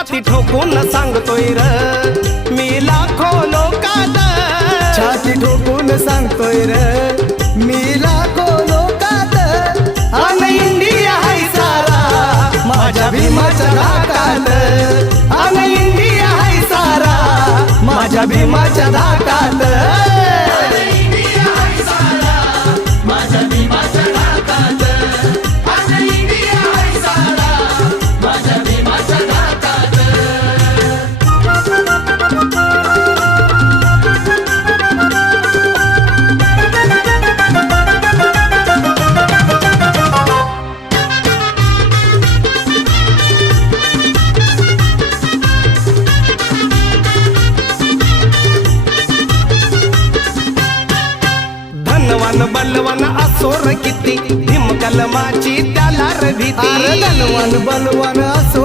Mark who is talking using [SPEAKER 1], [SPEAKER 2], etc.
[SPEAKER 1] छाती ठोकून सांगतोय र. मी लाखो लोकात
[SPEAKER 2] छाती ठोकून सांगतोय र. मी लाखो लोकात
[SPEAKER 1] अन इंडिया हाय सारा माझ्या भीमाच्या धाकात अन इंडिया हाय सारा माझ्या भीमाच्या धाकात धनवान बलवान असोर किती? भीम कलमाची त्याला
[SPEAKER 2] रवी धनवान बलवान असो